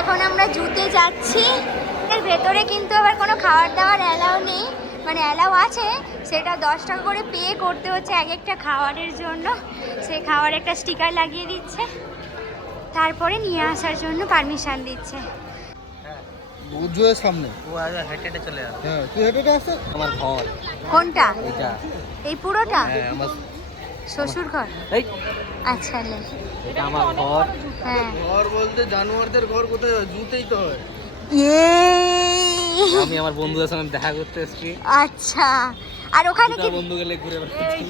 এখন আমরা জুতে যাচ্ছি। এর ভেতরে কিন্তু আবার কোনো খাবার দাবার অ্যালাউ নেই, মানে অ্যালাউ আছে, সেটা 10 টাকা করে পে করতে হচ্ছে এক একটা খাবারের জন্য। সেই খাবার একটা স্টিকার লাগিয়ে দিচ্ছে, তারপরে নিয়ে আসার জন্য পারমিশন দিচ্ছে। সামনে ও আগে হেঁটে হেঁটে চলে আসে। হ্যাঁ, তুই হেঁটে হেঁটে আসছে। আমার ঘর কোনটা? এটা, এই পুরোটা? হ্যাঁ, আমার শ্বশুর ঘর। এই আচ্ছা, এটা আমার ঘর। হ্যাঁ, ঘর বলতে জানোয়ারদের ঘর কোথায় হয়? জুতেই তো হয়। আমি আমার বন্ধুদের সঙ্গে দেখা করতে এসেছি। আচ্ছা, আর ওখানে কি বন্ধু গেলে ঘুরে বেড়াচ্ছি।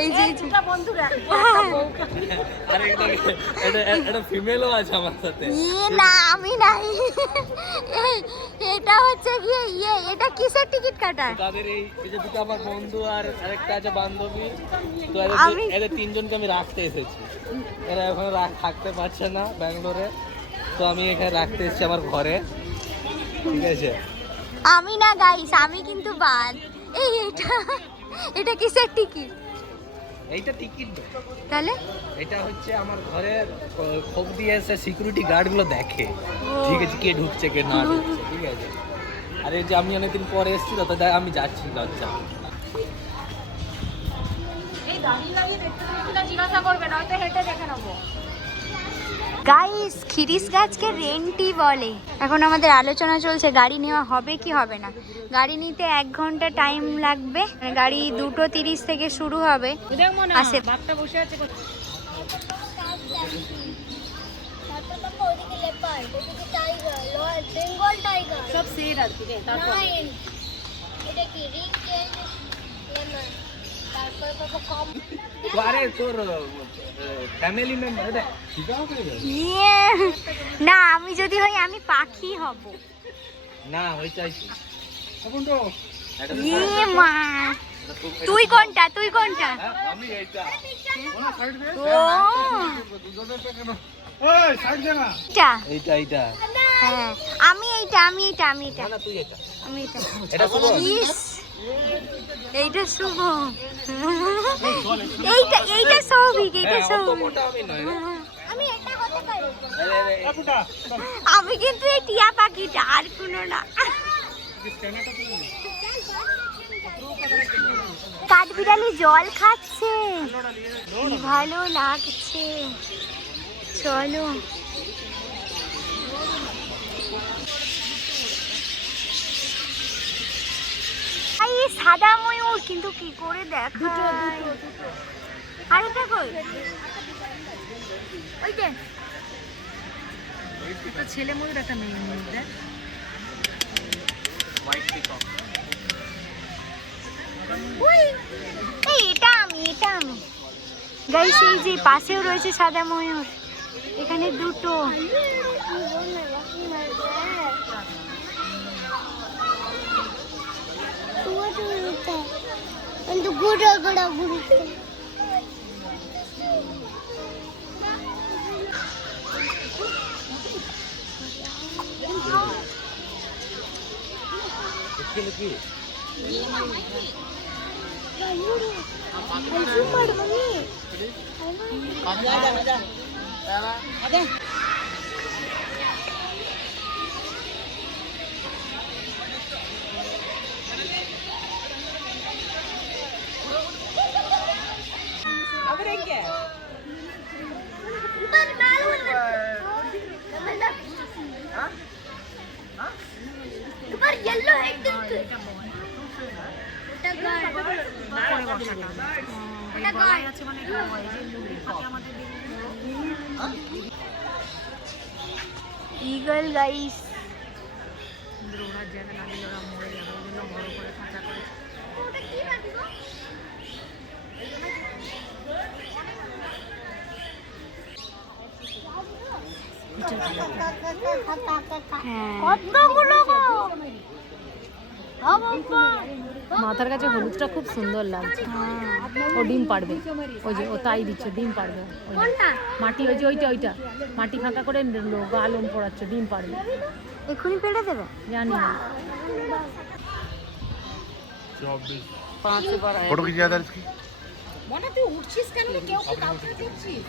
এই যে বন্ধুরা, আরে এটা ফিমেলও আছে আমার সাথে। না আমি নাই। এটা হচ্ছে কি এটা কিসের টিকিট কাটা? তাদের এই যে দুটো আমার বন্ধু আর আরেকটা আছে বান্ধবী, তো এদের তিনজনকে আমি রাখতে এসেছি। এরা ওখানে থাকতে পারছে না ব্যাঙ্গালোরে, তো আমি এখানে রাখতে এসেছি আমার ঘরে। ঠিক আছে, আমি না গাইস, আমি কিন্তু বাদ। এটা কিসের টিকিট? এইটা টিকিট তাহলে এটা হচ্ছে আমার ঘরে খোপ দিয়ে এসে সিকিউরিটি গার্ডগুলো দেখে, ঠিক আছে, কে ঢুকছে কে না ঢুকছে, ঠিক আছে। আর এই যে আমি অনেকদিন পরে এসেছি, তো তাই আমি যাচ্ছি লজ্জা। গাইস, খিরিস গাছকে রেন্টই বলে। এখন আমাদের আলোচনা চলছে গাড়ি নেওয়া হবে কি হবে না। গাড়ি নিতে 1 ঘন্টা টাইম লাগবে, গাড়ি 2:30 থেকে শুরু হবে। আসে আরে তোর ফ্যামিলি মেম্বার না, আমি যদি হই আমি পাখি হব না, ওই চাইছি। মা, তুই কোনটা? আমি এইটা। এইটা এইটা হ্যাঁ, আমি এইটা। না, তুই এটা। আমি এটা। এটা শুভ। এইটা শুভ। এইটা সৌভিক। আমি কিন্তু এই টিয়া পাখিটা, আর কোনো না। কাঠবিড়ালি জল খাচ্ছে, কি ভালো লাগছে। চলো, এই সাদা ময়ূর কিন্তু কি করে দেখায়। আরেকটা কই? ওই যে একটা ছেলে ময়ূর, একটা মেয়ে ময়ূর। দেখ, এটা আমি গাইস। এই যে পাশেও রয়েছে সাদা ময়ূর, এখানে দুটো। ঈগল গাইস, মাথার কাছে হলুদটা খুব সুন্দর লাগছে। ও ডিম পারবে, ওই যে ও তাই দিচ্ছে, ডিম পারবে। মাটি, ওই যে ওইটা মাটি ফাঁকা করে গা লোম পড়াচ্ছে, ডিম পারবে। এক্ষুনি পেড়ে দেবে, জানি না। फोटो खींचा था इसकी। মনে তুই উঠছিস কেন রে? কেউ কি কাউকে দেখছিস?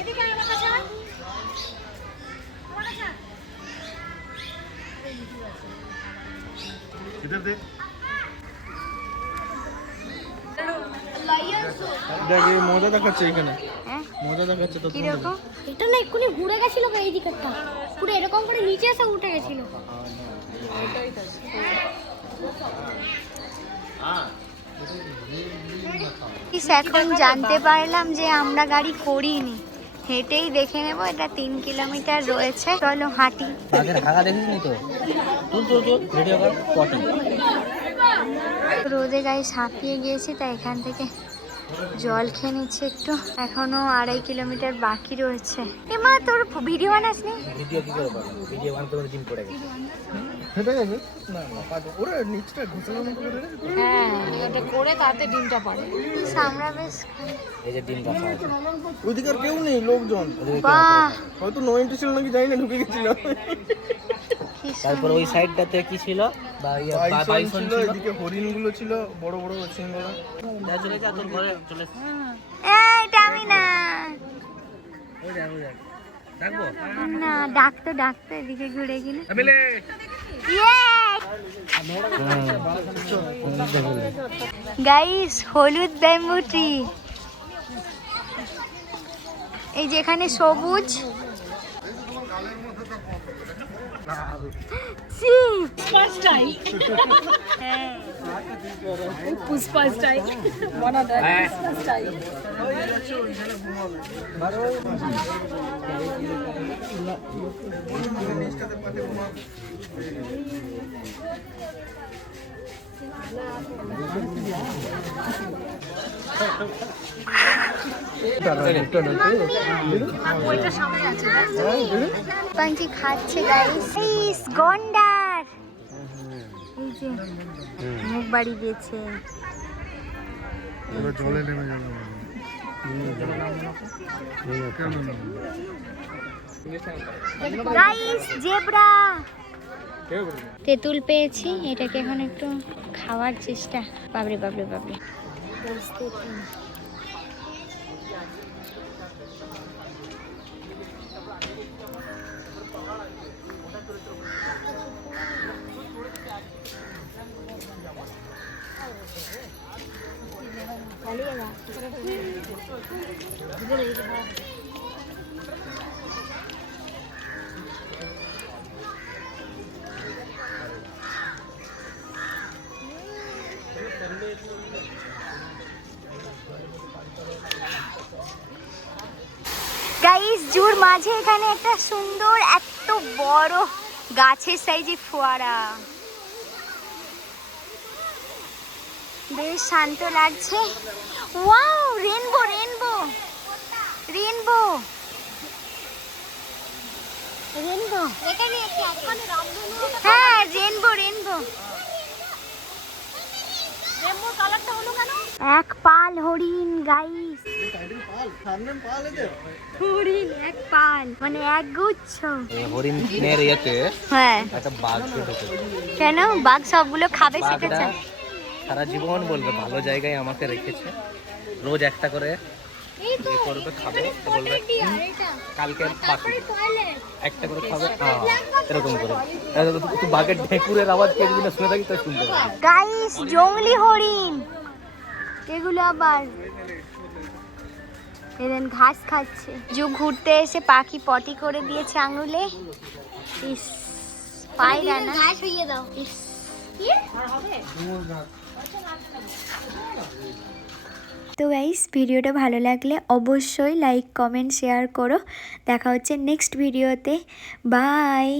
এদিকে আয় আমার কাছে আয়। আমার কাছে আয়। इधर देख দেখ এই মজা দেখাচ্ছে এখানে, হ্যাঁ মজা দেখাচ্ছে তো। কিরকম? এটা না এক্ষুনি ঘুরে গেছিল এই দিকটা পুরো এরকম করে নিচে এসে উঠে গেছিল। এখন জানতে পারলাম যে আমরা গাড়ি করিনি, হেঁটেই দেখে নেব। এটা 3 কিলোমিটার রয়েছে, চলো হাঁটি। আগের হাগা দেখিসনি তো? তুই ভিডিও কর পটি। রোদে গায়ে হাঁপিয়ে গিয়েছি, তাই এখান থেকে জল খেয়ে নিচ্ছি একটু। এখনো 2.5 কিলোমিটার বাকি রয়েছে। এমা তোর ভিডিও বানাসনি? ভিডিও কি করে বানাবো? ভিডিও বানাতে করে দিন পড়ে গেছে। হেঁটে গেছে না না পাঠো ওরে নিচটা ঘুষানোর মতো করে রেখেছে। হ্যাঁ এটা করে তাতে ডিমটা পারে। আমরা বেশ এই যে ডিম রাখা আছে। ওইদিকে আর কেউ নেই লোকজন। বাহ, হয়তো নো এন্ট্রি ছিল নাকি জানি না, ঢুকে গেছিল। তারপর ওই সাইডটাতে কি ছিল? বাইসন ছিল, এদিকে হরিণগুলো ছিল, বড় বড় সিংহলা। যা চলে যা তোর ঘরে চলে। এইটা আমি না ওই যা ওই যা। ডাকবো না, ডাকতো এদিকে ঘুরে গেলে। আবেলে গাইস, হলুদ ব্যাম্বু ট্রি। এই যেখানে সবুজ পুষ্পা স্টাইল। হ্যাঁ, পুষ্পা স্টাইল বনা দেয়। পুষ্পা স্টাইল। ওইটা সামনে আছে। পাঞ্চি খাচ্ছে গাইস। গন্ডার এই যে মুখ বাড়ি দিয়েছে। ওরা জলে নেমে গেল গাইস, জেব্রা তেঁতুল পেয়েছি, এটাকে এখন একটু খাওয়ার চেষ্টা। বাবরে বাবরে বাবরে। গাইস, জুর মাঝে এখানে একটা সুন্দর এত বড় গাছের সাইজে ফোয়ারা, বেশ শান্ত লাগছে। Wow, rainbow rainbow rainbow rainbow. এখানে একটি এখানে রামধনু হ্যাঁ, রেনবো রেনবো। রেমোর কালারটা হলো কেন? এক পাল হরিণ গাইস। হরিণ এক পাল মানে এক গুচ্ছ। হরিণের ইয়েতে হ্যাঁ, একটা বাঘ ঢুকেছে। কেন? বাঘ সবগুলো খাবে বাঘটা শিখেছে। সারা জীবন বলবে ভালো জায়গায় আমাকে রেখেছে, রোজ একটা করে এই তো করবে, খাবে, বলবে আর এটা কালকে বাকি টয়লেট একটা করে খাবে। এরকম করে তুই বাঘের ঢেকুরের আওয়াজ কে যদি না শুনে থাকি তাই শুনতে পাবি। গাইস, জংলি হরিণ এগুলো আবার এদের ঘাস খাচ্ছে। জু ঘুরতে এসে পাখি পটি করে দিয়েছে আঙুলে। ইস, পায়রা না। ঘাস হইয়ে দাও। ইস, তো গাইস, ভিডিওটা ভালো লাগলে অবশ্যই লাইক কমেন্ট শেয়ার করো। দেখা হচ্ছে নেক্সট ভিডিওতে। বাই।